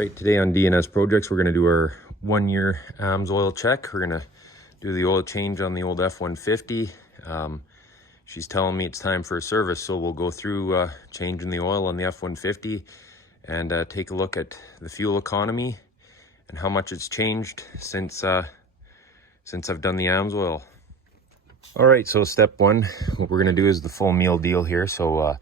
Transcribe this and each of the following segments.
right, today on D&S Projects, we're going to do our 1-year Amsoil check. We're going to do the oil change on the old F150. She's telling me it's time for a service, so we'll go through changing the oil on the F150 and take a look at the fuel economy and how much it's changed since I've done the Amsoil. All right, so step one, what we're going to do is the full meal deal here. So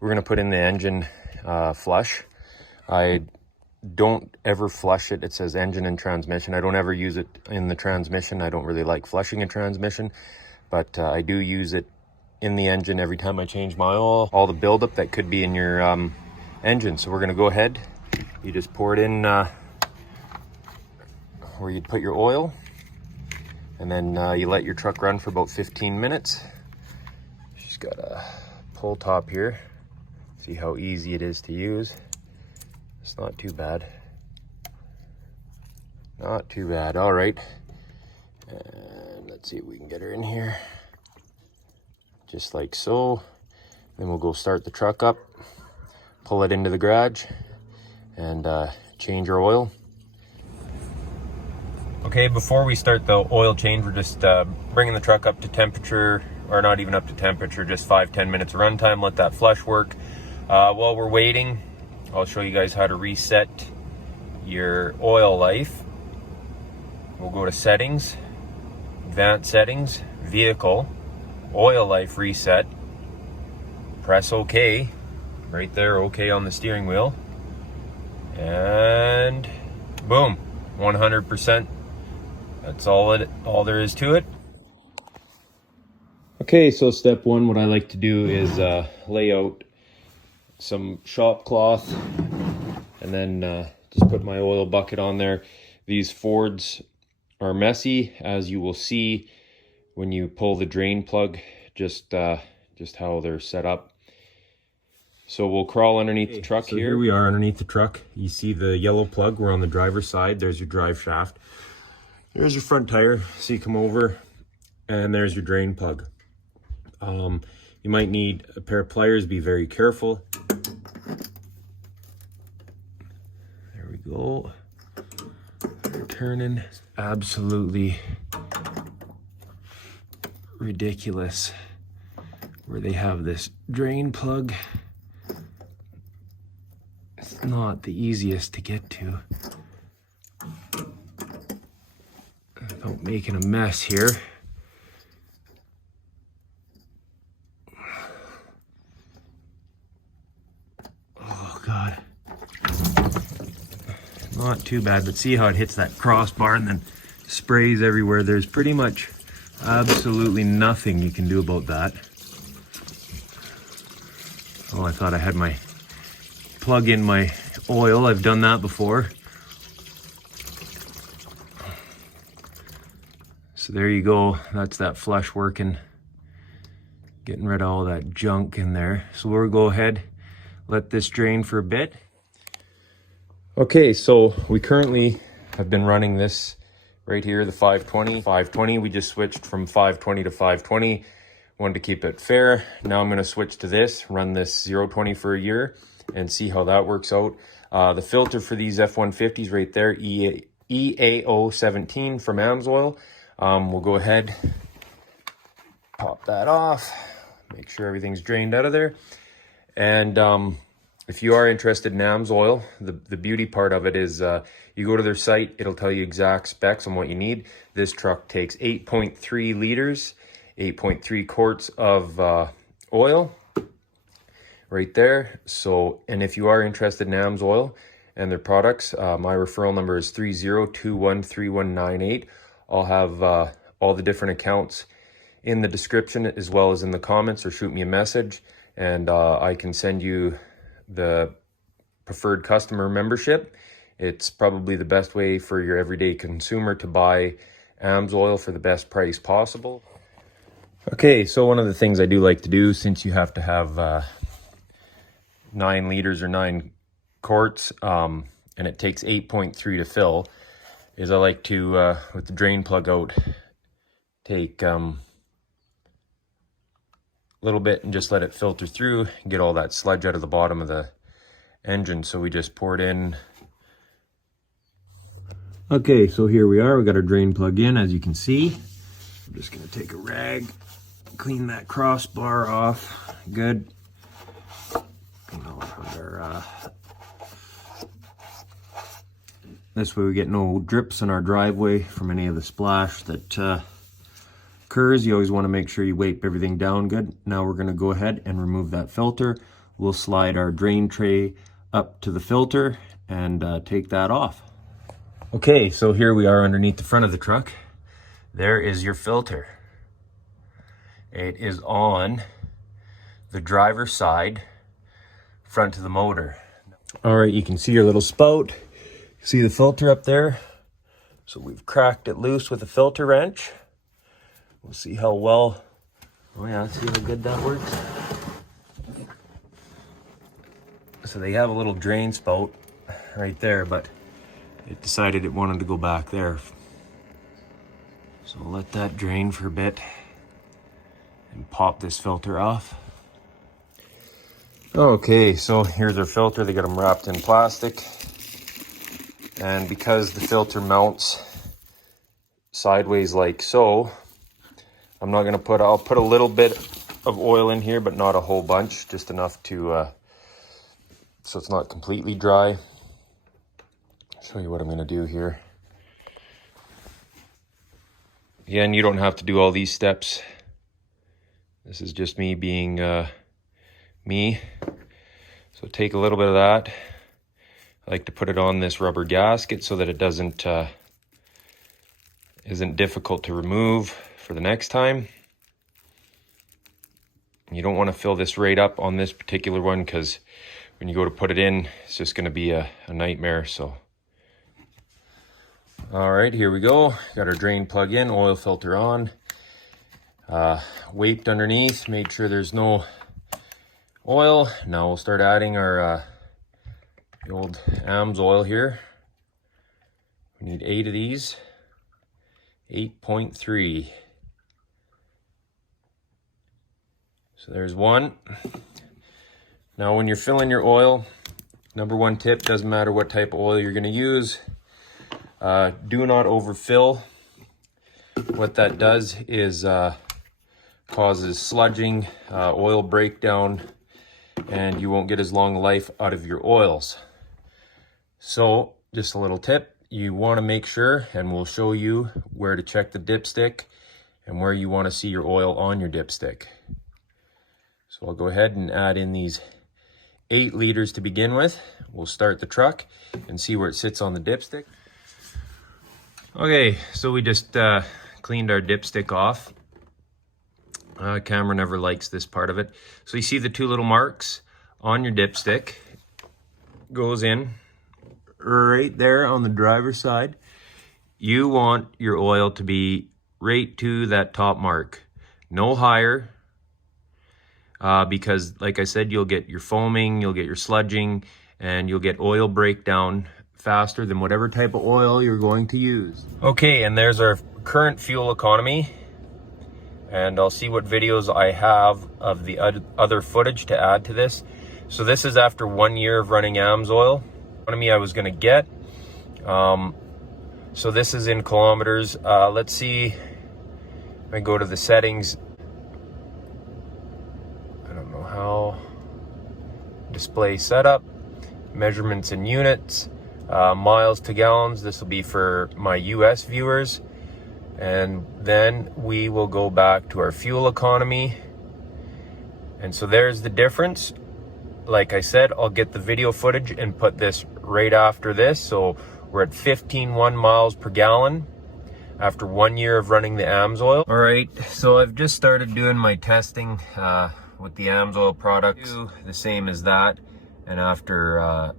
we're going to put in the engine flush. I don't ever flush it. It says engine and transmission. I don't ever use it in the transmission. I don't really like flushing a transmission, but I do use it in the engine every time I change my oil. All the buildup that could be in your engine. So we're going to go ahead. You just pour it in where you'd put your oil, and then you let your truck run for about 15 minutes. She's got a pull top here. See how easy it is to use. It's not too bad. Not too bad. All right. And let's see if we can get her in here. Just like so. Then we'll go start the truck up, pull it into the garage, and change our oil. Okay, before we start the oil change, we're just bringing the truck up to temperature, or not even up to temperature, just 5-10 minutes of runtime. Let that flush work. While we're waiting, I'll show you guys how to reset your oil life. We'll go to settings, advanced settings, vehicle, oil life reset, press OK, right there, OK on the steering wheel, and boom, 100%. That's all there is to it. Okay, so step one, what I like to do is lay out some shop cloth and then just put my oil bucket on there. These Fords are messy, as you will see when you pull the drain plug, just how they're set up. So we'll crawl underneath the truck. Here we are underneath the truck. You see the yellow plug. We're on the driver's side. There's your drive shaft. There's your front tire. So you come over and there's your drain plug. You might need a pair of pliers. Be very careful. There we go. They're turning. Absolutely ridiculous where they have this drain plug. It's not the easiest to get to. Without making a mess here. Oh God. Not too bad, but see how it hits that crossbar and then sprays everywhere. There's pretty much absolutely nothing you can do about that. Oh, I thought I had my plug in my oil. I've done that before. So there you go. That's that flush working. Getting rid of all that junk in there. So we'll go ahead, let this drain for a bit. Okay, so we currently have been running this right here, the 520. We just switched from 520 to 520. Wanted to keep it fair. Now I'm going to switch to this, run this 020 for a year and see how that works out. The filter for these F150s right there, EAO 17 from Amsoil. We'll go ahead, pop that off, make sure everything's drained out of there. And if you are interested in Amsoil, the beauty part of it is you go to their site, it'll tell you exact specs on what you need. This truck takes 8.3 liters, 8.3 quarts of oil right there. So, and if you are interested in Amsoil and their products, my referral number is 30213198. I'll have all the different accounts in the description as well as in the comments, or shoot me a message and I can send you the preferred customer membership. It's probably the best way for your everyday consumer to buy Amsoil for the best price possible. Okay, so one of the things I do like to do, since you have to have 9 liters or 9 quarts, and it takes 8.3 to fill, is I like to, with the drain plug out, take a little bit and just let it filter through and get all that sludge out of the bottom of the engine. So we just pour it in Okay, so here we are. We got our drain plug in, as you can see. I'm just gonna take a rag, clean that crossbar off. Good. You know, this way we get no drips in our driveway from any of the splash that occurs. You always want to make sure you wipe everything down good. Now we're going to go ahead and remove that filter. We'll slide our drain tray up to the filter and take that off. Okay, so here we are underneath the front of the truck. There is your filter. It is on the driver's side, front of the motor. All right, you can see your little spout. See the filter up there? So we've cracked it loose with a filter wrench. We'll see how well, oh yeah, see how good that works. So they have a little drain spout right there, but it decided it wanted to go back there. So we'll let that drain for a bit and pop this filter off. Okay, so here's our filter. They got them wrapped in plastic. And because the filter mounts sideways like so, I'm not gonna I'll put a little bit of oil in here, but not a whole bunch, just enough to, so it's not completely dry. I'll show you what I'm gonna do here. Again, you don't have to do all these steps. This is just me being me. So take a little bit of that. I like to put it on this rubber gasket so that it doesn't isn't difficult to remove for the next time. You don't want to fill this right up on this particular one, because when you go to put it in, it's just going to be a nightmare. So, all right, here we go. Got our drain plug in, oil filter on, wiped underneath, made sure there's no oil. Now we'll start adding our the old Amsoil here. We need 8 of these, 8.3. So there's one. Now when you're filling your oil, number one tip, doesn't matter what type of oil you're gonna use, do not overfill. What that does is causes sludging, oil breakdown, and you won't get as long a life out of your oils. So just a little tip, you want to make sure, and we'll show you where to check the dipstick and where you want to see your oil on your dipstick. So I'll go ahead and add in these 8 liters to begin with. We'll start the truck and see where it sits on the dipstick. Okay, so we just cleaned our dipstick off. Camera never likes this part of it. So you see the 2 little marks on your dipstick. Goes in right there on the driver's side. You want your oil to be right to that top mark, no higher, because like I said, you'll get your foaming, you'll get your sludging, and you'll get oil breakdown faster than whatever type of oil you're going to use. Okay, and there's our current fuel economy, and I'll see what videos I have of the other footage to add to this. So this is after 1 year of running Amsoil. Economy I was gonna get. So this is in kilometers. Let's see if I go to the settings. I don't know how. Display setup, measurements in units, miles to gallons. This will be for my US viewers. And then we will go back to our fuel economy. And so there's the difference. Like I said, I'll get the video footage and put this right after this. So we're at 15.1 miles per gallon after 1 year of running the Amsoil. All right, so I've just started doing my testing with the Amsoil products, the same as that. And after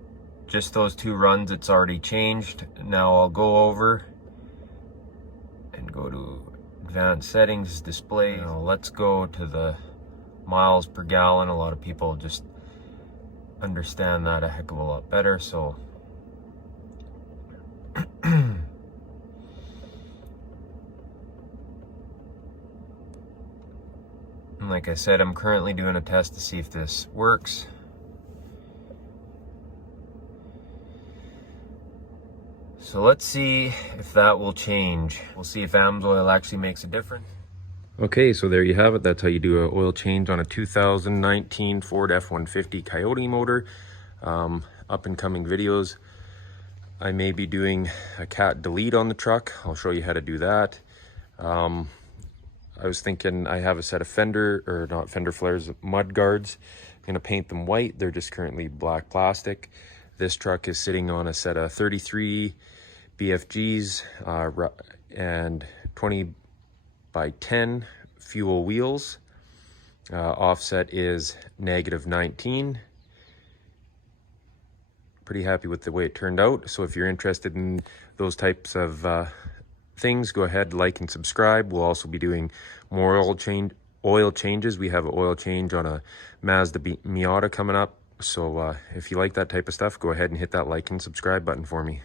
just those 2 runs, it's already changed. Now I'll go over and go to advanced settings, display. Now let's go to the miles per gallon. A lot of people just understand that a heck of a lot better. So and like I said, I'm currently doing a test to see if this works. So let's see if that will change. We'll see if Amsoil actually makes a difference. Okay, so there you have it. That's how you do an oil change on a 2019 Ford F-150 Coyote motor. Up and coming videos. I may be doing a cat delete on the truck. I'll show you how to do that. I was thinking I have a set of fender flares, mud guards. I'm gonna paint them white. They're just currently black plastic. This truck is sitting on a set of 33 BFGs and 20 by 10 fuel wheels. Offset is -19. Pretty happy with the way it turned out. So if you're interested in those types of things, go ahead, like and subscribe. We'll also be doing more oil changes. We have an oil change on a Mazda Miata coming up. So if you like that type of stuff, go ahead and hit that like and subscribe button for me.